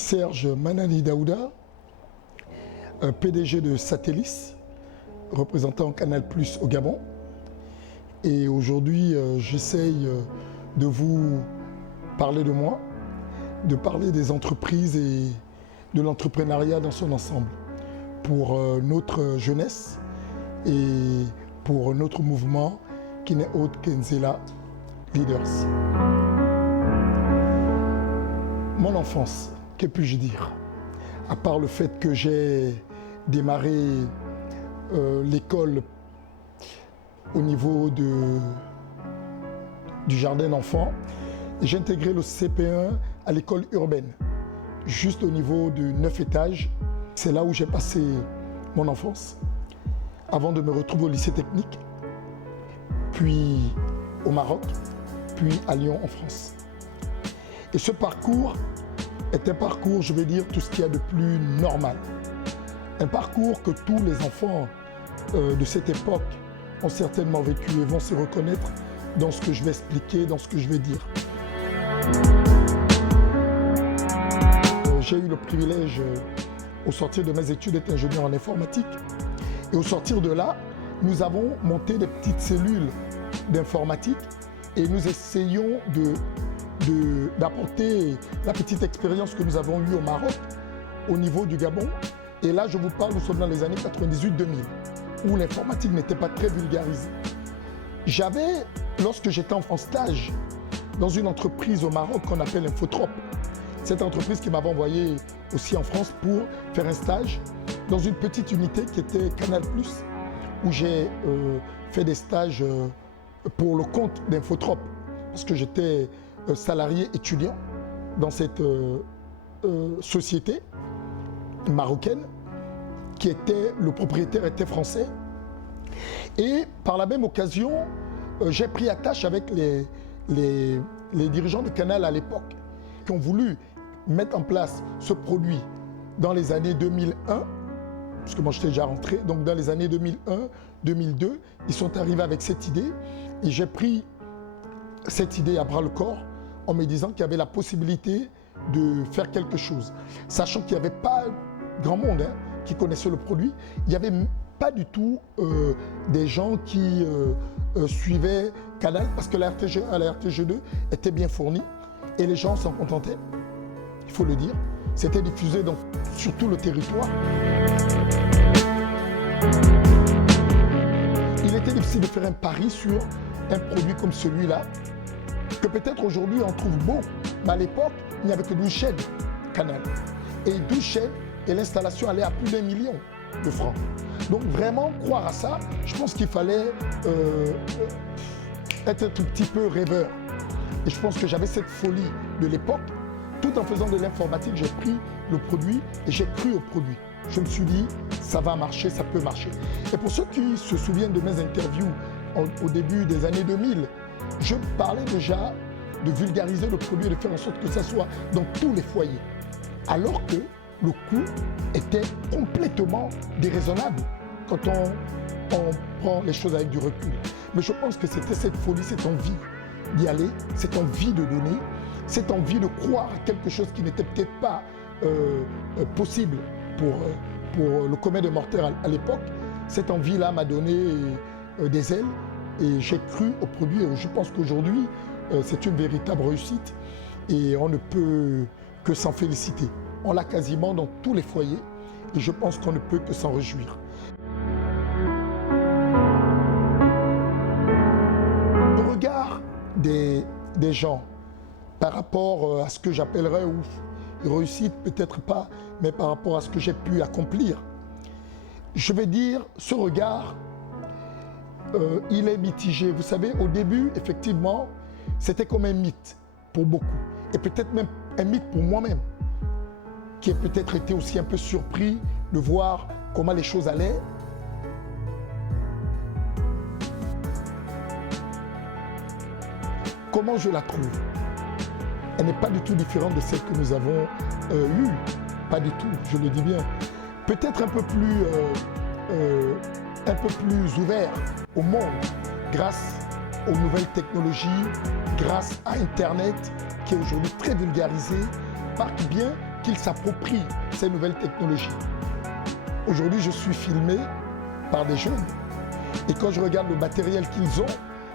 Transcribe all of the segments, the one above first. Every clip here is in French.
Serge Manani Daouda, PDG de Satellis, représentant Canal+ au Gabon. Et aujourd'hui, j'essaye de vous parler de moi, de parler des entreprises et de l'entrepreneuriat dans son ensemble, pour notre jeunesse et pour notre mouvement qui n'est autre qu'Nzela Leaders. Mon enfance, que puis-je dire? À part le fait que j'ai démarré l'école au niveau du jardin d'enfants, et j'ai intégré le CP1 à l'école urbaine, juste au niveau de 9 étages. C'est là où j'ai passé mon enfance, avant de me retrouver au lycée technique, puis au Maroc, puis à Lyon en France. Et ce parcours est un parcours, je vais dire, tout ce qu'il y a de plus normal. Un parcours que tous les enfants de cette époque ont certainement vécu et vont se reconnaître dans ce que je vais expliquer, dans ce que je vais dire. J'ai eu le privilège, au sortir de mes études, d'être ingénieur en informatique. Et au sortir de là, nous avons monté des petites cellules d'informatique et nous essayons d'apporter la petite expérience que nous avons eue au Maroc, au niveau du Gabon. Et là, je vous parle, nous sommes dans les années 98-2000, où l'informatique n'était pas très vulgarisée. J'avais, lorsque j'étais en stage, dans une entreprise au Maroc qu'on appelle Infotrop, cette entreprise qui m'avait envoyé aussi en France pour faire un stage dans une petite unité qui était Canal+, où j'ai fait des stages pour le compte d'Infotrop, parce que j'étais salarié étudiant dans cette société marocaine, le propriétaire était français. Et par la même occasion, j'ai pris attache avec les dirigeants de Canal à l'époque, qui ont voulu mettre en place ce produit dans les années 2001, parce que moi j'étais déjà rentré, donc dans les années 2001-2002, ils sont arrivés avec cette idée, et j'ai pris cette idée à bras le corps en me disant qu'il y avait la possibilité de faire quelque chose. Sachant qu'il n'y avait pas grand monde qui connaissait le produit, il n'y avait pas du tout des gens qui suivaient Canal, parce que la RTG2 était bien fournie et les gens s'en contentaient, il faut le dire. C'était diffusé sur tout le territoire. Il était difficile de faire un pari sur un produit comme celui-là, que peut-être aujourd'hui on trouve beau, mais à l'époque, il n'y avait que 12 chaînes Canal. Et 12 chaînes, et l'installation allait à plus d'1 million de francs. Donc vraiment, croire à ça, je pense qu'il fallait être un tout petit peu rêveur. Et je pense que j'avais cette folie de l'époque. Tout en faisant de l'informatique, j'ai pris le produit et j'ai cru au produit. Je me suis dit, ça va marcher, ça peut marcher. Et pour ceux qui se souviennent de mes interviews au début des années 2000, je parlais déjà de vulgariser le produit et de faire en sorte que ça soit dans tous les foyers. Alors que le coût était complètement déraisonnable quand on prend les choses avec du recul. Mais je pense que c'était cette folie, cette envie d'y aller, cette envie de donner, cette envie de croire à quelque chose qui n'était peut-être pas possible pour le commun des mortels à l'époque. Cette envie-là m'a donné des ailes et j'ai cru au produit. Et je pense qu'aujourd'hui, c'est une véritable réussite et on ne peut que s'en féliciter. On l'a quasiment dans tous les foyers et je pense qu'on ne peut que s'en réjouir. Le regard des gens par rapport à ce que j'appellerais réussite, peut-être pas, mais par rapport à ce que j'ai pu accomplir, je vais dire, ce regard, il est mitigé. Vous savez, au début, effectivement, c'était comme un mythe pour beaucoup. Et peut-être même un mythe pour moi-même, qui ai peut-être été aussi un peu surpris de voir comment les choses allaient. Comment je la trouve? Elle n'est pas du tout différente de celle que nous avons eue. Pas du tout, je le dis bien. Peut-être un peu plus ouvert au monde grâce aux nouvelles technologies, grâce à Internet qui est aujourd'hui très vulgarisé, marque bien qu'ils s'approprient ces nouvelles technologies. Aujourd'hui, je suis filmé par des jeunes. Et quand je regarde le matériel qu'ils ont,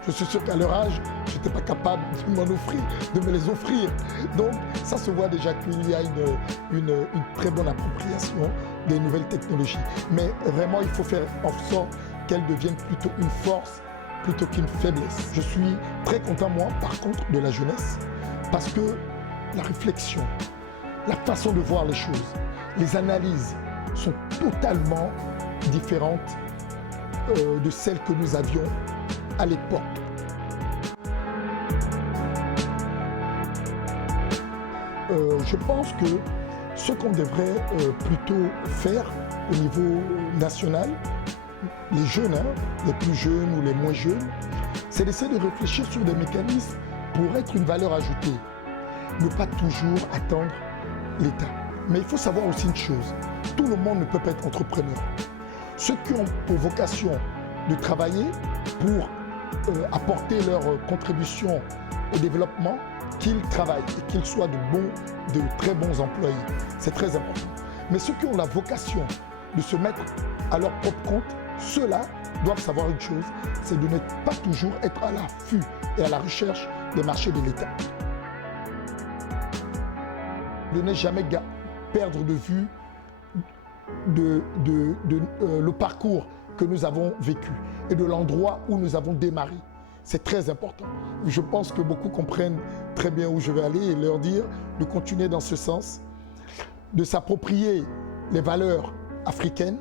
je suis sûr qu'à leur âge, je n'étais pas capable de m'en offrir, de me les offrir. Donc, ça se voit déjà qu'il y a une très bonne appropriation des nouvelles technologies. Mais vraiment, il faut faire en sorte qu'elles deviennent plutôt une force plutôt qu'une faiblesse. Je suis très content, moi, par contre, de la jeunesse, parce que la réflexion, la façon de voir les choses, les analyses sont totalement différentes de celles que nous avions à l'époque. Je pense que ce qu'on devrait plutôt faire au niveau national, les jeunes, les plus jeunes ou les moins jeunes, c'est d'essayer de réfléchir sur des mécanismes pour être une valeur ajoutée. Ne pas toujours attendre l'État. Mais il faut savoir aussi une chose, tout le monde ne peut pas être entrepreneur. Ceux qui ont pour vocation de travailler pour apporter leur contribution au développement, qu'ils travaillent et qu'ils soient de très bons employés. C'est très important. Mais ceux qui ont la vocation de se mettre à leur propre compte, ceux-là doivent savoir une chose, c'est de ne pas toujours être à l'affût et à la recherche des marchés de l'État. De ne jamais perdre de vue le parcours que nous avons vécu et de l'endroit où nous avons démarré. C'est très important. Je pense que beaucoup comprennent très bien où je vais aller et leur dire de continuer dans ce sens, de s'approprier les valeurs africaines,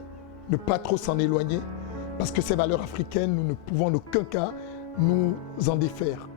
ne pas trop s'en éloigner, parce que ces valeurs africaines, nous ne pouvons en aucun cas nous en défaire.